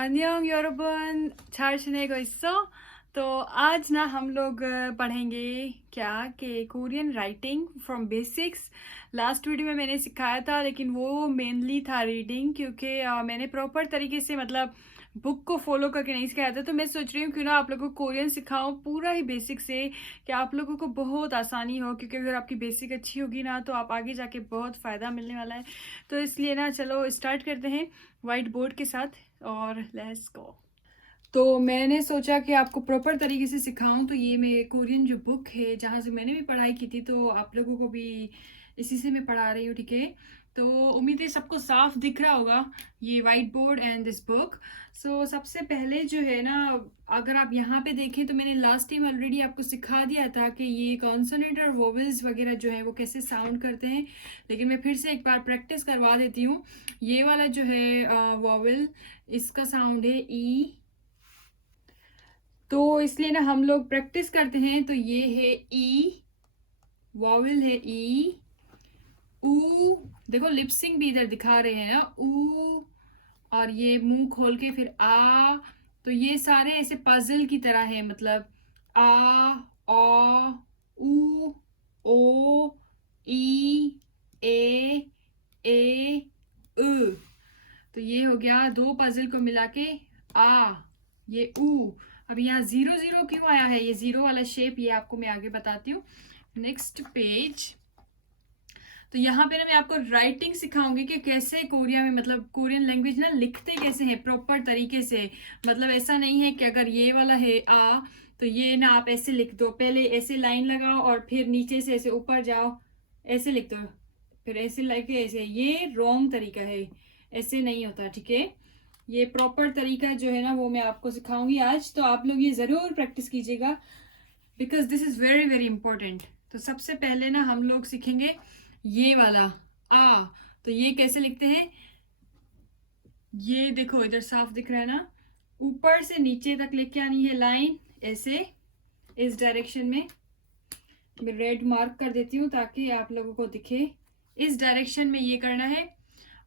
안녕 여러분, 잘 지내고 있어? तो आज ना हम लोग पढ़ेंगे क्या कि Korean writing from basics. Last video में मैंने सिखाया था, लेकिन वो मेनली था रीडिंग, क्योंकि मैंने प्रॉपर तरीके से मतलब बुक को फॉलो करके नहीं सिखाया था। तो मैं सोच रही हूँ क्यों ना आप लोगों को कोरियन सिखाऊं पूरा ही बेसिक से, कि आप लोगों को बहुत आसानी हो, क्योंकि अगर आपकी बेसिक अच्छी होगी ना तो आप आगे जाके बहुत फ़ायदा मिलने वाला है। तो इसलिए ना चलो स्टार्ट करते हैं वाइट बोर्ड के साथ, और लेट्स गो। तो मैंने सोचा कि आपको प्रॉपर तरीके से सिखाऊं, तो ये मेरे कोरियन जो बुक है जहाँ से मैंने भी पढ़ाई की थी, तो आप लोगों को भी इसी से मैं पढ़ा रही हूँ, ठीक है। तो उम्मीद है सबको साफ दिख रहा होगा ये whiteboard and this book. So सबसे पहले जो है ना, अगर आप यहाँ पे देखें तो मैंने लास्ट टाइम ऑलरेडी आपको सिखा दिया था कि ये कॉन्सोनेंट और वोवेल्स वगैरह जो है वो कैसे साउंड करते हैं, लेकिन मैं फिर से एक बार प्रैक्टिस करवा देती हूँ। ये वाला जो है वोवेल, इसका साउंड है ई। तो इसलिए ना हम लोग प्रैक्टिस करते हैं। तो ये है ई, वॉवेल है ई। ऊ, देखो लिपसिंग भी इधर दिखा रहे हैं ना, ऊ। और ये मुंह खोल के फिर आ। तो ये सारे ऐसे पजल की तरह है, मतलब आ, ओ, ऊ, ओ, ई, ए, उ। तो ये हो गया दो पजल को मिला के आ, ये ऊ। अब यहाँ जीरो जीरो क्यों आया है, ये जीरो वाला शेप, ये आपको मैं आगे बताती हूँ। Next page. तो यहाँ पे ना मैं आपको राइटिंग सिखाऊंगी कि कैसे कोरिया में, मतलब कोरियन लैंग्वेज ना लिखते कैसे हैं प्रॉपर तरीके से। मतलब ऐसा नहीं है कि अगर ये वाला है आ, तो ये ना आप ऐसे लिख दो, पहले ऐसे लाइन लगाओ और फिर नीचे से ऐसे ऊपर जाओ, ऐसे लिख दो, फिर ऐसे लगे ऐसे। ये रॉन्ग तरीका है, ऐसे नहीं होता, ठीक है। ये प्रॉपर तरीका जो है ना वो मैं आपको सिखाऊंगी आज, तो आप लोग ये ज़रूर प्रैक्टिस कीजिएगा, because this is very very important. तो सबसे पहले ना हम लोग सीखेंगे ये वाला आ। तो ये कैसे लिखते हैं, ये देखो इधर साफ दिख रहा है ना, ऊपर से नीचे तक लेके आनी है लाइन, ऐसे इस डायरेक्शन में। मैं रेड मार्क कर देती हूँ ताकि आप लोगों को दिखे, इस डायरेक्शन में ये करना है।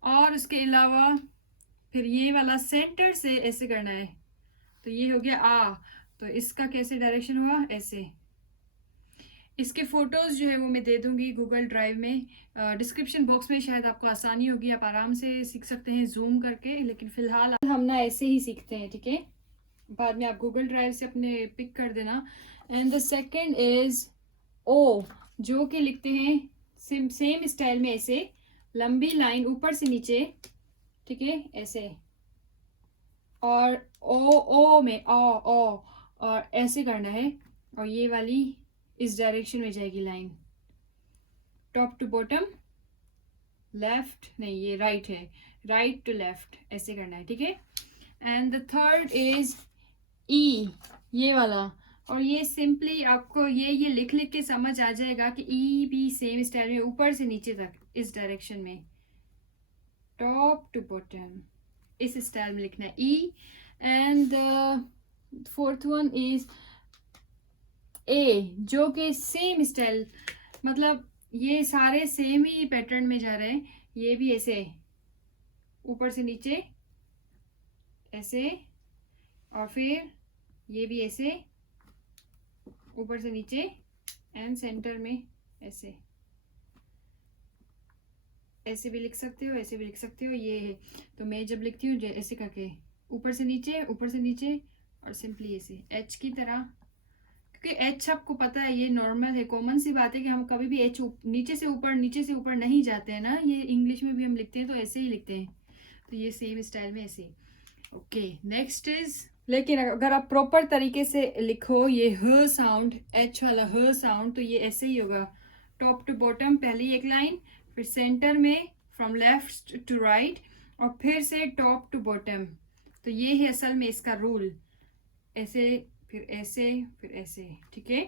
और उसके अलावा फिर ये वाला सेंटर से ऐसे करना है। तो ये हो गया आ। तो इसका कैसे डायरेक्शन हुआ, ऐसे। इसके फोटोज जो है वो मैं दे दूंगी गूगल ड्राइव में, डिस्क्रिप्शन बॉक्स में, शायद आपको आसानी होगी, आप आराम से सीख सकते हैं जूम करके। लेकिन फिलहाल हम ना ऐसे ही सीखते हैं, ठीक है। बाद में आप गूगल ड्राइव से अपने पिक कर देना। एंड द सेकंड इज ओ, जो कि लिखते हैं सेम स्टाइल में, ऐसे लंबी लाइन ऊपर से नीचे, ठीक है, ऐसे। और ओ में ओ, और ऐसे करना है। और ये वाली इस डायरेक्शन में जाएगी line, top to bottom, left नहीं ये राइट है, राइट टू लेफ्ट, ऐसे करना है, ठीक है। एंड द थर्ड इज ई, ये वाला। और ये सिंपली आपको ये लिख लिख के समझ आ जाएगा कि ई भी सेम स्टाइल में ऊपर से नीचे तक इस डायरेक्शन में, टॉप टू बॉटम, इस स्टाइल में लिखना है ई। And the fourth one is A, जो कि सेम स्टाइल, मतलब ये सारे सेम ही पैटर्न में जा रहे हैं। ये भी ऐसे ऊपर से नीचे ऐसे, और फिर ये भी ऐसे ऊपर से नीचे, एंड सेंटर में ऐसे। ऐसे भी लिख सकते हो, ऐसे भी लिख सकते हो, ये है। तो मैं जब लिखती हूँ ऐसे करके, ऊपर से नीचे, ऊपर से नीचे, और सिंपली ऐसे एच की तरह। क्योंकि एच आपको पता है ये नॉर्मल है, कॉमन सी बात है कि हम कभी भी एच नीचे से ऊपर, नीचे से ऊपर नहीं जाते हैं ना, ये इंग्लिश में भी हम लिखते हैं तो ऐसे ही लिखते हैं। तो ये सेम स्टाइल में ऐसे। ओके, नेक्स्ट इज, लेकिन अगर आप प्रॉपर तरीके से लिखो ये ह साउंड, एच वाला ह साउंड, तो ये ऐसे ही होगा, टॉप टू बॉटम, पहली एक लाइन, फिर सेंटर में फ्रॉम लेफ्ट टू राइट, और फिर से टॉप टू बॉटम। तो ये है असल में इसका रूल, ऐसे फिर ऐसे फिर ऐसे, ठीक है।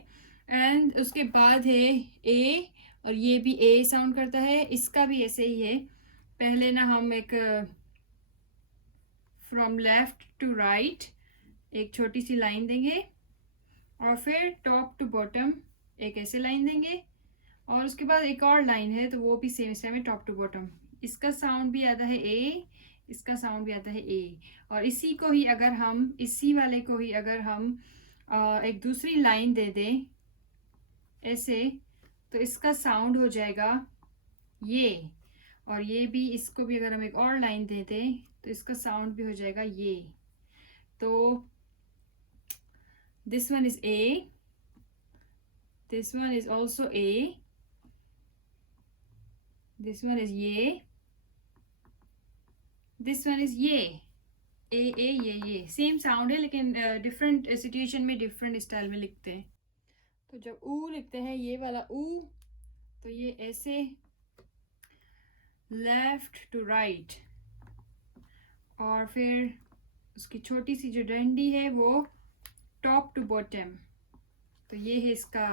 एंड उसके बाद है ए, और ये भी ए साउंड करता है, इसका भी ऐसे ही है। पहले ना हम एक फ्रॉम लेफ्ट टू राइट एक छोटी सी लाइन देंगे, और फिर टॉप टू बॉटम एक ऐसे लाइन देंगे, और उसके बाद एक और लाइन है, तो वो भी सेम स्टाइल में टॉप टू बॉटम। इसका साउंड भी आता है ए, इसका साउंड भी आता है ए। और इसी को ही अगर हम, इसी वाले को ही अगर हम एक दूसरी लाइन दे दें ऐसे, तो इसका साउंड हो जाएगा ये। और ये भी, इसको भी अगर हम एक और लाइन दे दें तो इसका साउंड भी हो जाएगा ये। तो this one is A, this one is also a, this one is ये, दिस वन इज ये। ए ये सेम साउंड है, लेकिन डिफरेंट सिचुएशन में डिफरेंट स्टाइल में लिखते हैं। तो जब ऊ लिखते हैं, ये वाला ऊ, तो ये ऐसे लेफ्ट टू राइट, और फिर उसकी छोटी सी जो डंडी है वो टॉप टू बॉटम। तो ये है इसका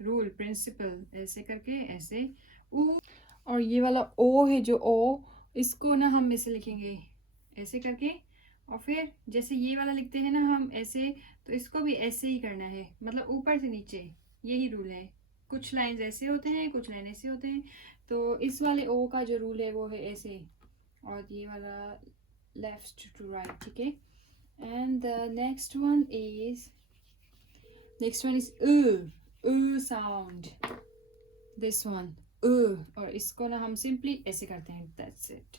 रूल, प्रिंसिपल, ऐसे करके ऐसे ऊ। और ये वाला ओ है, जो ओ, इसको ना हम ऐसे लिखेंगे ऐसे करके, और फिर जैसे ये वाला लिखते हैं ना हम ऐसे, तो इसको भी ऐसे ही करना है, मतलब ऊपर से नीचे। यही रूल है। कुछ लाइंस ऐसे होते हैं, कुछ लाइन ऐसे होते हैं। तो इस वाले ओ का जो रूल है वो है ऐसे, और ये वाला लेफ्ट टू राइट, ठीक है। And the next one is sound, this one और इसको ना हम सिंपली ऐसे करते हैं, दैट्स इट।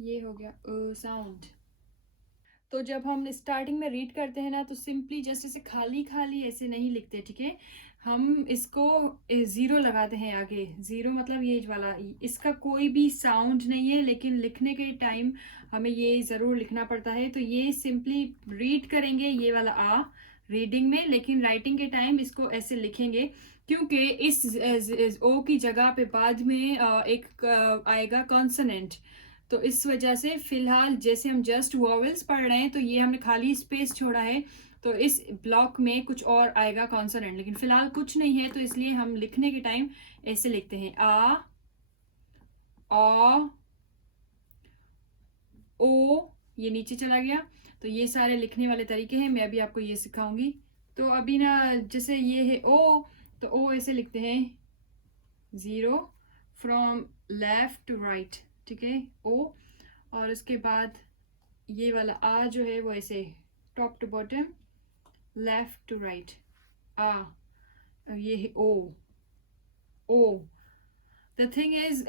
ये हो गया साउंड। तो जब हम स्टार्टिंग में रीड करते हैं ना, तो सिंपली जस्ट ऐसे खाली खाली ऐसे नहीं लिखते, ठीक है। हम इसको ज़ीरो लगाते हैं आगे। ज़ीरो मतलब ये वाला, इसका कोई भी साउंड नहीं है, लेकिन लिखने के टाइम हमें ये ज़रूर लिखना पड़ता है। तो ये सिंपली रीड करेंगे ये वाला आ रीडिंग में, लेकिन राइटिंग के टाइम इसको ऐसे लिखेंगे, क्योंकि इस ओ की जगह पे बाद में एक आएगा कॉन्सोनेंट। तो इस वजह से फिलहाल जैसे हम जस्ट वॉवेल्स पढ़ रहे हैं, तो ये हमने खाली स्पेस छोड़ा है, तो इस ब्लॉक में कुछ और आएगा कॉन्सोनेंट, लेकिन फिलहाल कुछ नहीं है। तो इसलिए हम लिखने के टाइम ऐसे लिखते हैं, आ ओ, ये नीचे चला गया। तो ये सारे लिखने वाले तरीके हैं, मैं अभी आपको ये सिखाऊंगी। तो अभी ना जैसे ये है ओ, तो ओ ऐसे लिखते हैं, zero from left to right, ठीक है, ओ। और उसके बाद ये वाला आ जो है वो ऐसे top to bottom, left to right, आ। और ये है ओ। द थिंग इज,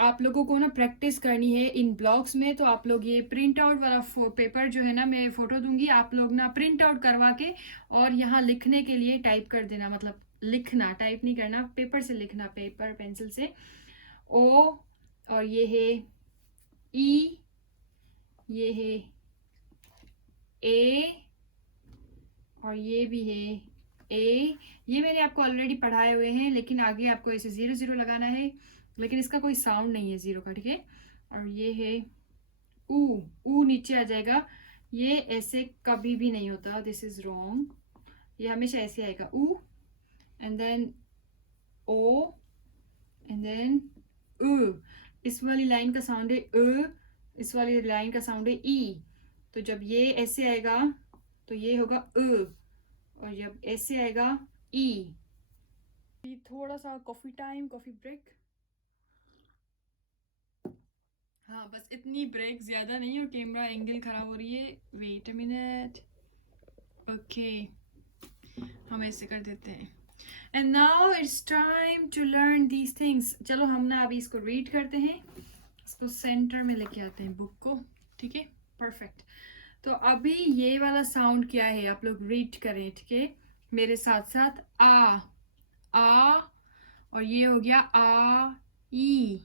आप लोगों को ना प्रैक्टिस करनी है इन ब्लॉग्स में। तो आप लोग ये प्रिंट आउट वाला पेपर जो है ना, मैं फ़ोटो दूंगी, आप लोग ना प्रिंट आउट करवा के और यहाँ लिखने के लिए टाइप कर देना, मतलब लिखना, टाइप नहीं करना, पेपर से लिखना, पेपर पेंसिल से। ओ, और ये है ई, ये है ए, और ये भी है ए। ये मैंने आपको ऑलरेडी पढ़ाए हुए हैं, लेकिन आगे आपको ऐसे 0 0 लगाना है, लेकिन इसका कोई साउंड नहीं है ज़ीरो का, ठीक है। और ये है ऊ नीचे आ जाएगा, ये ऐसे कभी भी नहीं होता, दिस इज रॉन्ग। ये हमेशा ऐसे आएगा, ऊ एंड देन ओ एंड देन उ। इस वाली लाइन का साउंड है उ, इस वाली लाइन का साउंड है ई। तो जब ये ऐसे आएगा तो ये होगा उ, और जब ऐसे आएगा ई। थोड़ा सा कॉफी टाइम, कॉफी ब्रेक। हाँ, बस इतनी ब्रेक, ज़्यादा नहीं, और कैमरा एंगल ख़राब हो रही है। वेट अ मिनट, ओके, हम ऐसे कर देते हैं। And now it's time to learn these things. चलो हम ना अभी इसको रीड करते हैं, इसको सेंटर में लेके आते हैं बुक को, ठीक है, परफेक्ट। तो अभी ये वाला साउंड क्या है, आप लोग रीड करें, ठीक है, मेरे साथ साथ। आ, और ये हो गया आ ई,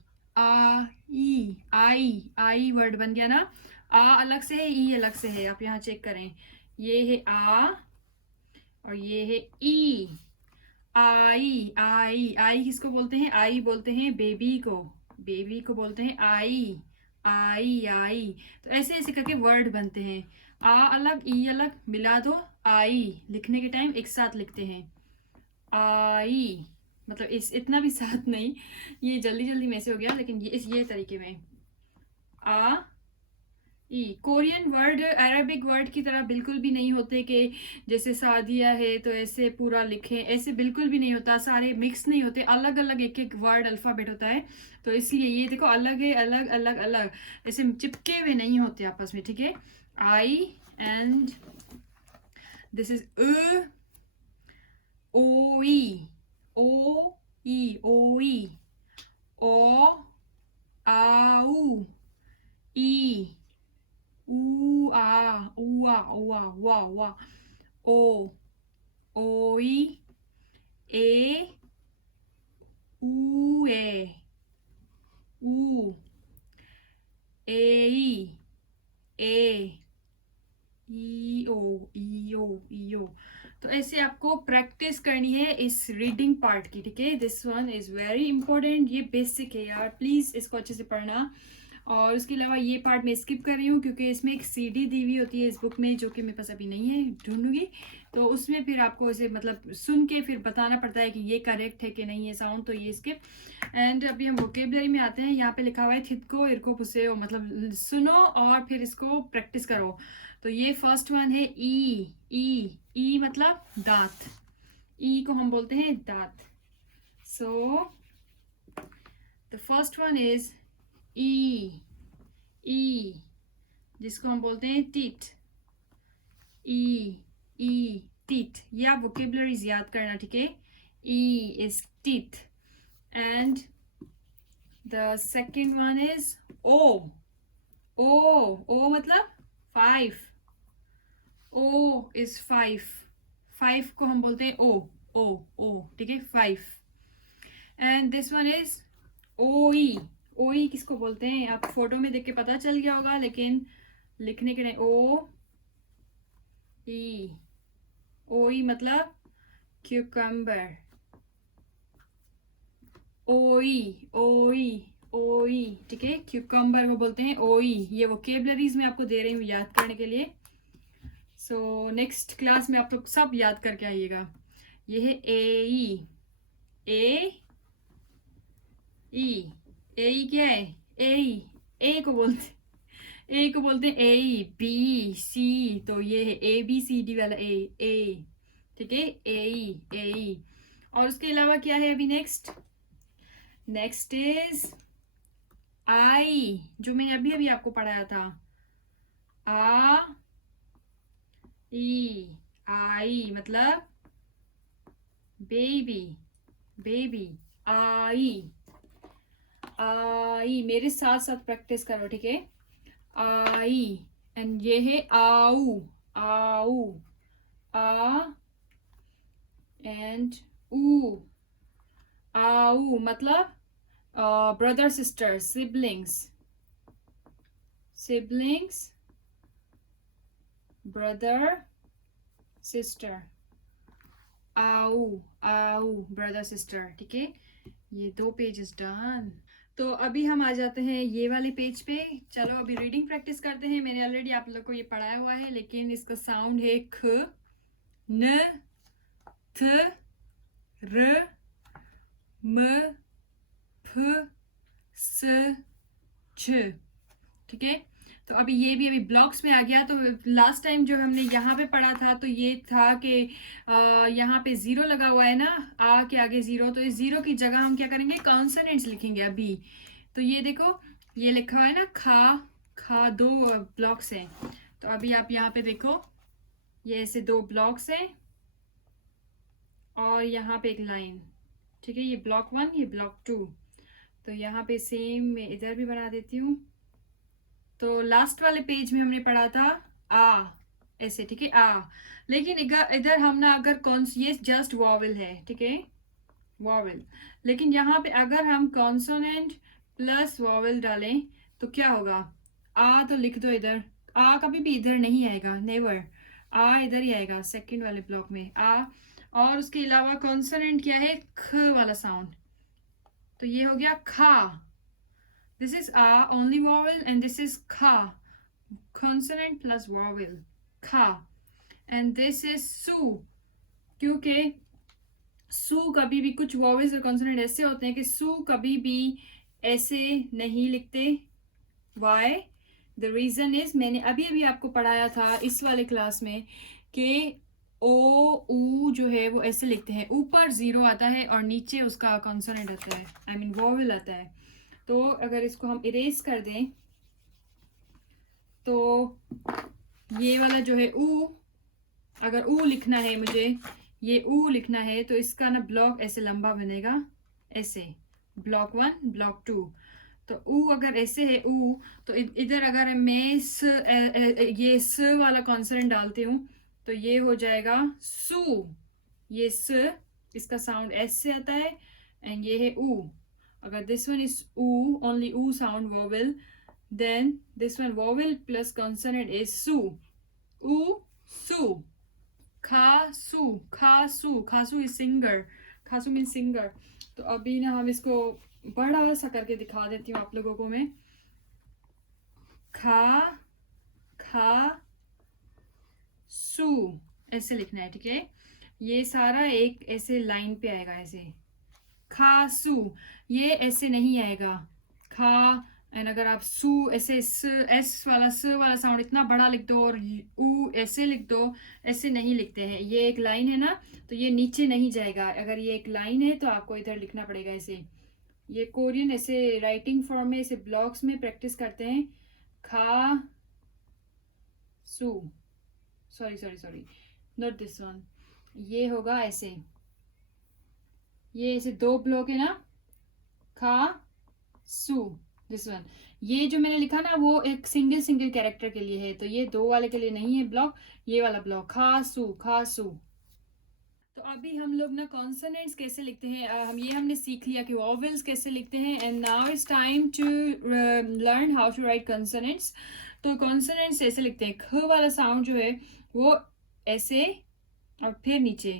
आई वर्ड बन गया ना। आ अलग से है, ई अलग से है, आप यहाँ चेक करें। ये है आ और ये है ई। आई किसको बोलते हैं? आई बोलते हैं बेबी को, बेबी को बोलते हैं आई। आई तो ऐसे ऐसे करके वर्ड बनते हैं। आ अलग, ई अलग, मिला दो, आई। लिखने के टाइम एक साथ लिखते हैं, आई, मतलब इस इतना भी साथ नहीं, ये जल्दी जल्दी में से हो गया, लेकिन ये इस ये तरीके में, आ ई। कोरियन वर्ड अरबिक वर्ड की तरह बिल्कुल भी नहीं होते कि जैसे सादिया है तो ऐसे पूरा लिखें, ऐसे बिल्कुल भी नहीं होता, सारे मिक्स नहीं होते, अलग अलग एक एक वर्ड अल्फ़ाबेट होता है। तो इसलिए ये देखो अलग है, अलग अलग अलग, ऐसे चिपके हुए नहीं होते आपस में, ठीक है। आई एंड दिस इज ओ ई, ओ ई, ओ ई, ओ आऊ, ई, ऊ आ, ऊ आ, ऊ आ, वा वा, ओ, ओई, ए, ऊ ए, ऊ, ए, ए, ई ओ, ई ओ, ई ओ। तो ऐसे आपको प्रैक्टिस करनी है इस रीडिंग पार्ट की, ठीक है। This one is very important, ये बेसिक है यार, प्लीज़ इसको अच्छे से पढ़ना। और उसके अलावा ये पार्ट मैं स्किप कर रही हूँ क्योंकि इसमें एक सीडी दी हुई होती है इस बुक में, जो कि मेरे पास अभी नहीं है, ढूंढूंगी। तो उसमें फिर आपको इसे मतलब सुन के फिर बताना पड़ता है कि ये करेक्ट है कि नहीं है साउंड, तो ये स्किप। एंड अभी हम वोकेबलरी में आते हैं। यहाँ पे लिखा हुआ है थितको इरको पुसेओ, मतलब सुनो और फिर इसको प्रैक्टिस करो। तो ये फर्स्ट वन है ई। ई, ई मतलब दांत, ई को हम बोलते हैं दांत। So the first one is E, E जिसको हम बोलते हैं टीथ, ई, ई टीथ। ये आप वोकेबलरीज याद करना, ठीक है। E is teeth and the second one is O. O मतलब 5, ओ इज 5, 5 को हम बोलते हैं ओ, ओ ठीक है, 5। एंड दिस वन इज ओ ई। ओ ई किसको बोलते हैं आप फोटो में देख के पता चल गया होगा, लेकिन लिखने के लिए ओ ई। ओ ई मतलब क्यूकम्बर, ओ ई, ओ ई, ओ ई, ठीक है। क्यूकम्बर को बोलते हैं ओ ई। ये वोकेबलरीज में आपको दे रही हूँ याद करने के लिए। सो नेक्स्ट क्लास में आप लोग सब याद करके आइएगा। ये है ए ई, ए क्या है, ए को बोलते हैं ए बी सी, तो ये है ए बी सी डी वाला ए, ठीक है, ए। और उसके अलावा क्या है अभी नेक्स्ट इज आई, जो मैंने अभी अभी आपको पढ़ाया था। आ ई, आई मतलब बेबी, आई, मेरे साथ साथ प्रैक्टिस करो, ठीक है। आई एंड ये है आऊ, आ एंड ऊ, आऊ मतलब brother sister, siblings, brother sister, आऊ ब्रदर सिस्टर, ठीक है। ये 2 पेजेस डन। तो अभी हम आ जाते हैं ये वाले पेज पे। चलो अभी रीडिंग प्रैक्टिस करते हैं। मैंने ऑलरेडी आप लोग को ये पढ़ाया हुआ है, लेकिन इसका साउंड है ख, न, थ, र, म, फ, स, छ, ठीक है। तो अभी ये भी अभी ब्लॉक्स में आ गया। तो लास्ट टाइम जो हमने यहाँ पे पढ़ा था तो ये था कि यहाँ पे 0 लगा हुआ है ना, आ के आगे 0, तो इस 0 की जगह हम क्या करेंगे, कॉन्सोनेंट्स लिखेंगे अभी। तो ये देखो ये लिखा हुआ है ना खा 2 ब्लॉक्स हैं। तो अभी आप यहाँ पे देखो ये ऐसे 2 ब्लॉक्स हैं और यहाँ पे एक लाइन, ठीक है। ये ब्लॉक 1, ये ब्लॉक 2। तो यहाँ पे सेम मैं इधर भी बना देती हूँ। तो लास्ट वाले पेज में हमने पढ़ा था आ, ऐसे, ठीक है, आ। लेकिन इधर हम ना अगर ये जस्ट वॉवल है, ठीक है, वॉवल। लेकिन यहाँ पे अगर हम कॉन्सोनेंट प्लस वॉवल डालें तो क्या होगा, आ तो लिख दो इधर, आ कभी भी इधर नहीं आएगा, नेवर। आ इधर ही आएगा सेकंड वाले ब्लॉक में, आ। और उसके अलावा कॉन्सोनेंट क्या है, ख वाला साउंड। तो ये हो गया खा, this is a only vowel and this is kha, consonant plus vowel, kha। and this is su, क्योंकि सू कभी भी कुछ वॉवेल्स और कॉन्सोनेंट ऐसे होते हैं कि सू कभी भी ऐसे नहीं लिखते, वाई, द रीज़न इज, मैंने अभी अभी आपको पढ़ाया था इस वाले क्लास में कि ओ ऊ जो है वो ऐसे लिखते हैं, ऊपर जीरो आता है और नीचे उसका कॉन्सोनेंट आता है, आई मीन वोवेल आता है। तो अगर इसको हम इरेज कर दें तो ये वाला जो है ऊ, अगर ऊ लिखना है मुझे, ये ऊ लिखना है तो इसका ना ब्लॉक ऐसे लंबा बनेगा, ऐसे ब्लॉक 1 ब्लॉक 2। तो ऊ अगर ऐसे है ऊ, तो इधर अगर मैं ये स वाला कॉन्सोनेंट डालती हूँ तो ये हो जाएगा सू। ये स, इसका साउंड एस से आता है, एंड ये है ऊ। अगर दिस वन इज ऊ, ओनली ऊ sound vowel, then this one vowel plus consonant is su, u su, khasu, khasu, khasu is singer, khasu means singer। तो अभी ना हम इसको बड़ा सा करके दिखा देती हूँ आप लोगों को मैं। खा खा सू ऐसे लिखना है, ठीक है। ये सारा एक ऐसे लाइन पे आएगा, ऐसे खासू, ये ऐसे नहीं आएगा खा। एंड अगर आप सू ऐसे एस वाला स वाला साउंड इतना बड़ा लिख दो और ऊ ऐसे लिख दो, ऐसे नहीं लिखते हैं। ये एक लाइन है ना, तो ये नीचे नहीं जाएगा। अगर ये एक लाइन है तो आपको इधर लिखना पड़ेगा ऐसे। ये कोरियन ऐसे राइटिंग फॉर्म में ऐसे ब्लॉक्स में प्रैक्टिस करते हैं। खा सू, sorry sorry sorry, not this one. ये होगा ऐसे, ये ऐसे दो ब्लॉक है ना, खा सू, दिस वन। ये जो मैंने लिखा ना वो एक सिंगल सिंगल कैरेक्टर के लिए है, तो ये दो वाले के लिए नहीं है ब्लॉक, ये वाला ब्लॉक खा सू खा सू। तो अभी हम लोग ना कॉन्सोनेंट्स कैसे लिखते हैं, हमने सीख लिया कि वॉवेल्स कैसे लिखते हैं। And now it's time to learn how to write consonants. तो कॉन्सोनेंट्स ऐसे लिखते हैं, ख वाला साउंड जो है वो ऐसे और फिर नीचे,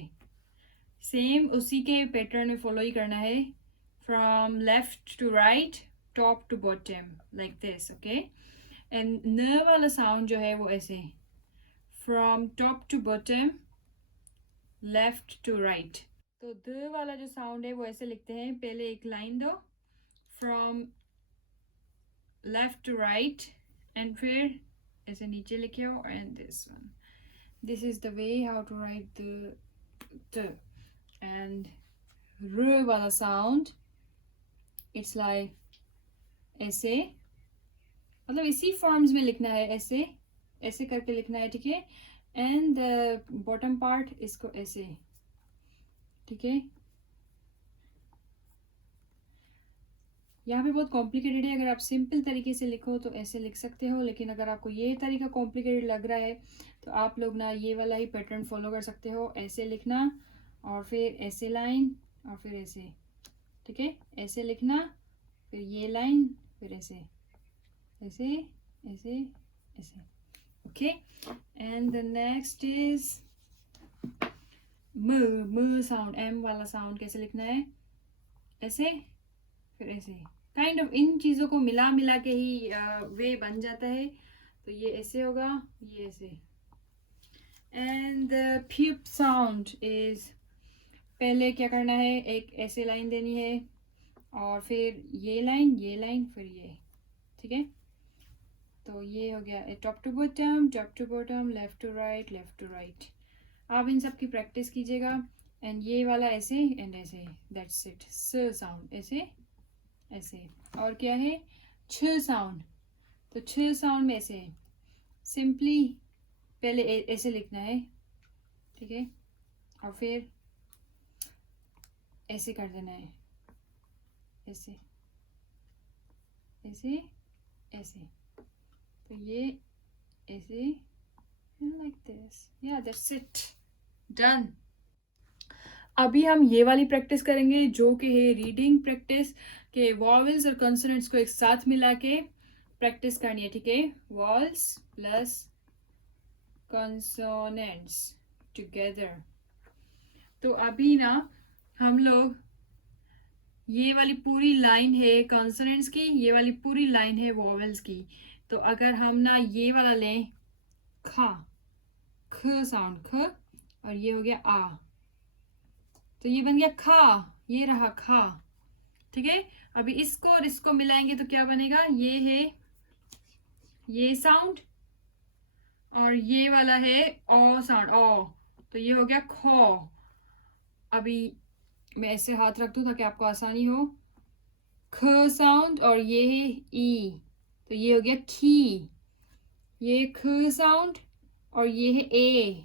सेम उसी के पैटर्न में फॉलो ही करना है, from left to right, top to bottom, like this, okay. And न वाला साउंड जो है वो ऐसे, from top to bottom, left to right. तो द वाला जो साउंड है वो ऐसे लिखते हैं, पहले एक लाइन दो, from left to right, and फिर ऐसे नीचे लिखे हो, and this one. This is the way how to write the. And र वाला साउंड इट्स लाइक ऐसे, मतलब इसी फॉर्म्स में लिखना है, ऐसे ऐसे करके लिखना है, ठीक है। एंड द बॉटम पार्ट इसको ऐसे, ठीक है। यहाँ पे बहुत कॉम्प्लिकेटेड है, अगर आप सिंपल तरीके से लिखो तो ऐसे लिख सकते हो, लेकिन अगर आपको ये तरीका कॉम्प्लिकेटेड लग रहा है तो आप लोग ना ये वाला ही पैटर्न फॉलो कर सकते हो। ऐसे लिखना और फिर ऐसे लाइन और फिर ऐसे, ठीक है। ऐसे लिखना, फिर ये लाइन, फिर ऐसे ऐसे ऐसे ऐसे, okay. And the next is म साउंड, एम वाला साउंड कैसे लिखना है, ऐसे फिर ऐसे, काइंड ऑफ इन चीज़ों को मिला मिला के ही वे बन जाता है। तो ये ऐसे होगा, ये ऐसे। एंड द प्यूप साउंड इज, पहले क्या करना है, एक ऐसे लाइन देनी है और फिर ये लाइन फिर ये, ठीक है। तो ये हो गया top to bottom, left to right. आप इन सब की प्रैक्टिस कीजिएगा। एंड ये वाला ऐसे एंड ऐसे, दैट्स इट। स साउंड ऐसे ऐसे। और क्या है, छ साउंड, तो छ साउंड में ऐसे सिंपली पहले ऐसे लिखना है, ठीक है, और फिर ऐसे कर देना है, ऐसे ऐसे ऐसे। तो ये ऐसे, लाइक दिस, या दैट्स इट, डन। अभी हम ये वाली प्रैक्टिस करेंगे जो कि है रीडिंग प्रैक्टिस, के वॉवेल्स और कॉन्सोनेंट्स को एक साथ मिला के प्रैक्टिस करनी है, ठीक है। Vowels plus consonants together. तो अभी ना हम लोग, ये वाली पूरी लाइन है कॉन्सोनेंट्स की, ये वाली पूरी लाइन है वॉवेल्स की। तो अगर हम ना ये वाला लें, खा, ख साउंड, ख, और ये हो गया आ, तो ये बन गया खा, ये रहा खा, ठीक है। अभी इसको और इसको मिलाएंगे तो क्या बनेगा, ये है ये साउंड, और ये वाला है ओ साउंड, ओ, तो ये हो गया खो। अभी मैं ऐसे हाथ रख दूं ताकि आपको आसानी हो। ख साउंड, और ये है ई, तो ये हो गया खी। ये ख साउंड, और ये है ए,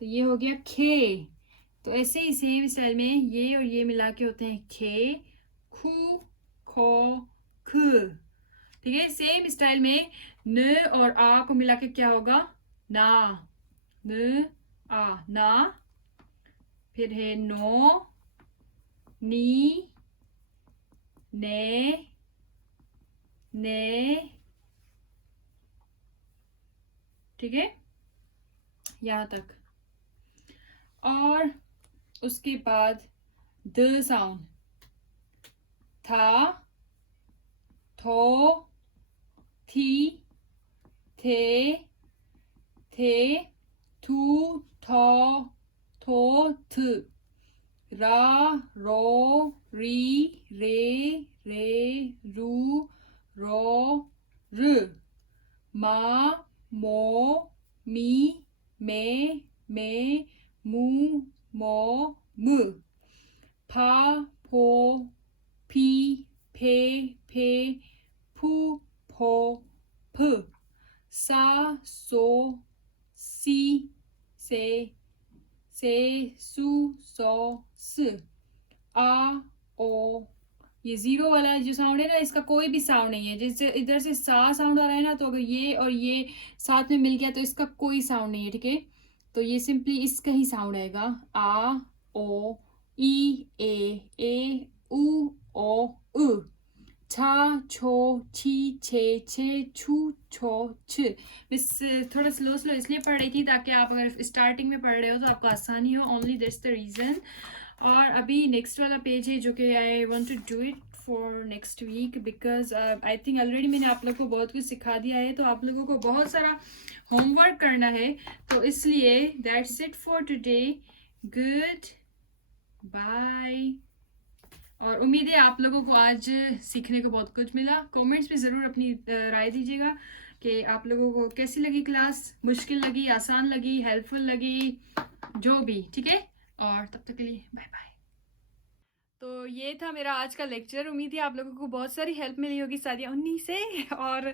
तो ये हो गया खे। तो ऐसे ही सेम स्टाइल में ये और ये मिला के होते हैं खे, खू, खो, ख। ठीक है, सेम स्टाइल में न और आ को मिला के क्या होगा, ना, न आ, ना। फिर है नो, नी, ने, ने। ठीक है, यहां तक। और उसके बाद द साउंड, था, थो, थी, थे, थे, थू, थो, थो, थ। रा, रो, री, रे, रे, रू, रो, र। मा, मो, मी, मे, मे, मू, मो, म। फा, फो, फी, फे, फे, फू, फो, फ। सा, सो, सी, से, सू, सो, स। आ, ओ। ये जीरो वाला जो साउंड है ना, इसका कोई भी साउंड नहीं है। जैसे इधर से सा साउंड आ रहा है ना, तो अगर ये और ये साथ में मिल गया तो इसका कोई साउंड नहीं है। ठीक है, तो ये सिंपली इसका ही साउंड आएगा, आ, ओ, ई, ए, उ, ओ, उ। छा, छो, छी, छे, छे, छू, छो, छ। मैं थोड़ा स्लो स्लो इसलिए पढ़ रही थी ताकि आप अगर स्टार्टिंग में पढ़ रहे हो तो आपको आसानी हो, ओनली दैट्स द रीज़न। और अभी नेक्स्ट वाला पेज है जो कि I want to do it for next week, because I think already मैंने आप लोग को बहुत कुछ सिखा दिया है, तो आप लोगों को बहुत सारा होमवर्क करना है, तो इसलिए that's it for today. Good bye. और उम्मीद है आप लोगों को आज सीखने को बहुत कुछ मिला। कमेंट्स में ज़रूर अपनी राय दीजिएगा कि आप लोगों को कैसी लगी क्लास, मुश्किल लगी, आसान लगी, हेल्पफुल लगी, जो भी। ठीक है, और तब तक के लिए बाय बाय। तो ये था मेरा आज का लेक्चर। उम्मीद है आप लोगों को बहुत सारी हेल्प मिली होगी सादिया उन्नी से। और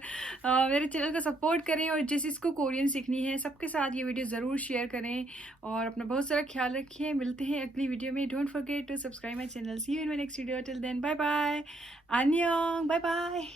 मेरे चैनल का सपोर्ट करें, और जिस इसको कोरियन सीखनी है सबके साथ ये वीडियो ज़रूर शेयर करें, और अपना बहुत सारा ख्याल रखें। मिलते हैं अगली वीडियो में। Don't forget to subscribe my channel. See you in my next video. Till then bye bye, अन्योंग, बाय बाय।